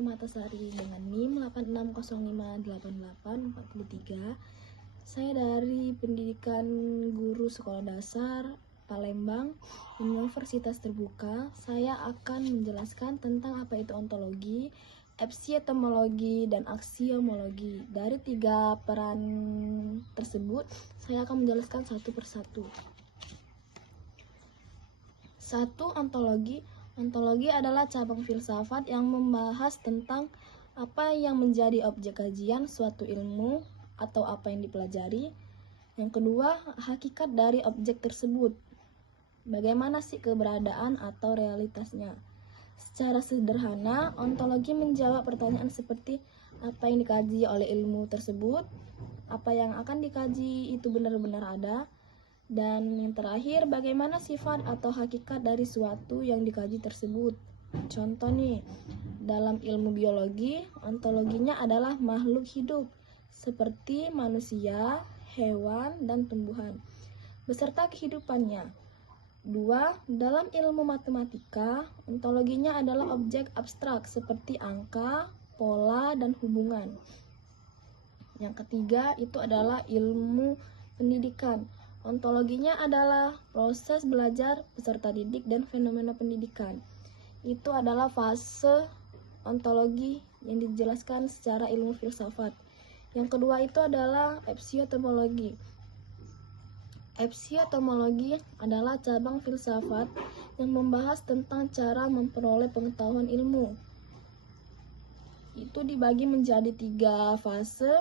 Permatasari dengan NIM 86058843. Saya dari Pendidikan Guru Sekolah Dasar Palembang, Universitas Terbuka. Saya akan menjelaskan tentang apa itu ontologi, epistemologi, dan aksiomologi. Dari tiga peran tersebut, saya akan menjelaskan satu persatu. 1. Ontologi. Ontologi adalah cabang filsafat yang membahas tentang apa yang menjadi objek kajian suatu ilmu atau apa yang dipelajari. Yang kedua, hakikat dari objek tersebut. Bagaimana sih keberadaan atau realitasnya? Secara sederhana, ontologi menjawab pertanyaan seperti apa yang dikaji oleh ilmu tersebut, apa yang akan dikaji itu benar-benar ada, dan yang terakhir, bagaimana sifat atau hakikat dari suatu yang dikaji tersebut. Contoh nih, dalam ilmu biologi, ontologinya adalah makhluk hidup, seperti manusia, hewan, dan tumbuhan, beserta kehidupannya. 2. Dalam ilmu matematika, ontologinya adalah objek abstrak, seperti angka, pola, dan hubungan. Yang ketiga, itu adalah ilmu pendidikan. Ontologinya adalah proses belajar peserta didik dan fenomena pendidikan. Itu adalah fase ontologi yang dijelaskan secara ilmu filsafat. Yang kedua itu adalah epistemologi. Epistemologi adalah cabang filsafat yang membahas tentang cara memperoleh pengetahuan ilmu. Itu dibagi menjadi 3 fase.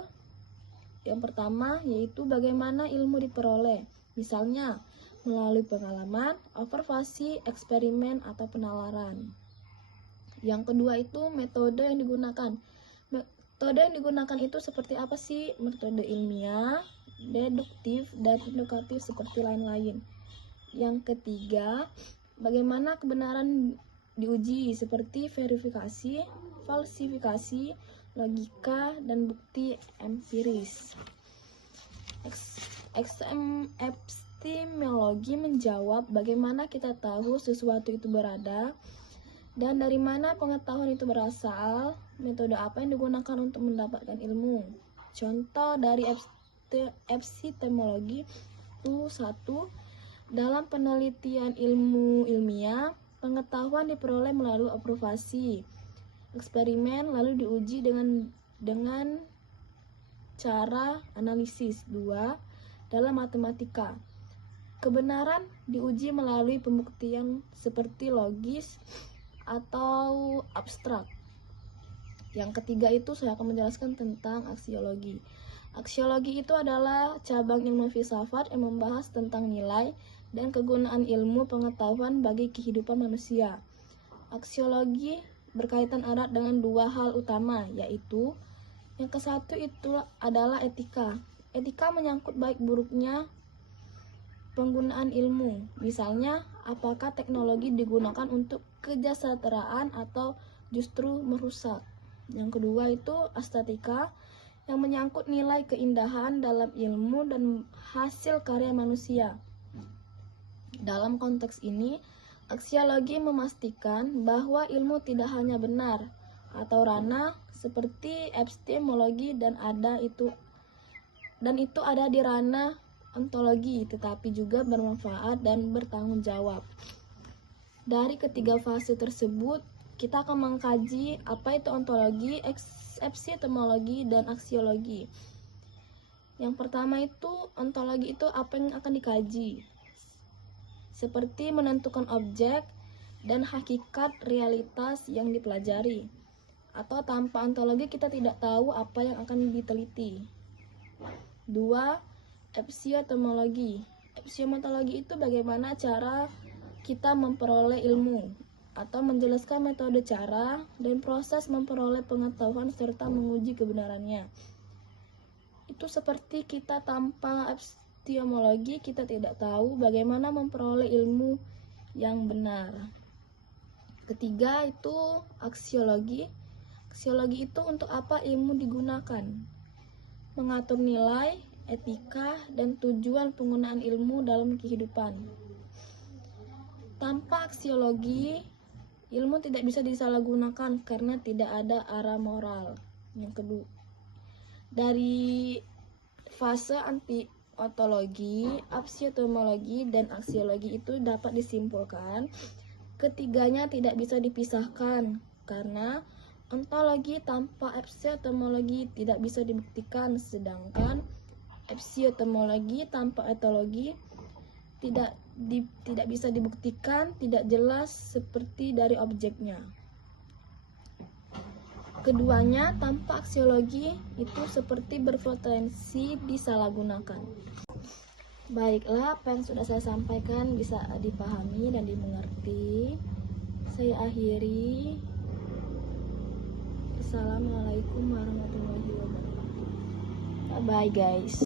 Yang pertama yaitu bagaimana ilmu diperoleh, misalnya melalui pengalaman, observasi, eksperimen, atau penalaran. Yang kedua itu metode yang digunakan. Metode yang digunakan itu seperti apa sih? Metode ilmiah, deduktif, dan induktif seperti lain-lain. Yang ketiga, bagaimana kebenaran diuji seperti verifikasi, falsifikasi, logika, dan bukti empiris. Epistemologi menjawab bagaimana kita tahu sesuatu itu berada dan dari mana pengetahuan itu berasal, metode apa yang digunakan untuk mendapatkan ilmu. Contoh dari epistemologi itu 1. Dalam penelitian ilmu ilmiah, pengetahuan diperoleh melalui observasi, eksperimen, lalu diuji dengan cara analisis. 2. Dalam matematika, kebenaran diuji melalui pembuktian seperti logis atau abstrak. Yang ketiga itu saya akan menjelaskan tentang aksiologi. Aksiologi itu adalah cabang ilmu filsafat yang membahas tentang nilai dan kegunaan ilmu pengetahuan bagi kehidupan manusia. Aksiologi berkaitan erat dengan 2 hal utama, yaitu yang ke-1 itu adalah etika. Etika menyangkut baik buruknya penggunaan ilmu. Misalnya, apakah teknologi digunakan untuk kesejahteraan atau justru merusak. Yang kedua itu estetika, yang menyangkut nilai keindahan dalam ilmu dan hasil karya manusia. Dalam konteks ini, aksiologi memastikan bahwa ilmu tidak hanya benar atau ranah seperti epistemologi dan itu ada di ranah ontologi, tetapi juga bermanfaat dan bertanggung jawab. Dari ketiga fase tersebut, kita akan mengkaji apa itu ontologi, epistemologi, dan aksiologi. Yang pertama itu, ontologi itu apa yang akan dikaji, seperti menentukan objek dan hakikat realitas yang dipelajari. Atau tanpa ontologi kita tidak tahu apa yang akan diteliti. 2. Epistemologi. Epistemologi itu bagaimana cara kita memperoleh ilmu, atau menjelaskan metode cara dan proses memperoleh pengetahuan serta menguji kebenarannya. Itu seperti kita tanpa epistemologi kita tidak tahu bagaimana memperoleh ilmu yang benar. Ketiga itu aksiologi. Aksiologi itu untuk apa ilmu digunakan? Mengatur nilai, etika, dan tujuan penggunaan ilmu dalam kehidupan. Tanpa aksiologi, ilmu tidak bisa disalahgunakan karena tidak ada arah moral. Yang kedua, dari fase anti-ontologi, aksiotomologi, dan aksiologi itu dapat disimpulkan ketiganya tidak bisa dipisahkan karena ontologi tanpa aksiotomologi tidak bisa dibuktikan, sedangkan aksiotomologi tanpa ontologi tidak bisa dibuktikan, tidak jelas seperti dari objeknya. Keduanya tanpa aksiologi itu seperti berpotensi disalahgunakan. Baiklah, apa yang sudah saya sampaikan bisa dipahami dan dimengerti. Saya akhiri. Assalamualaikum warahmatullahi wabarakatuh. Bye guys.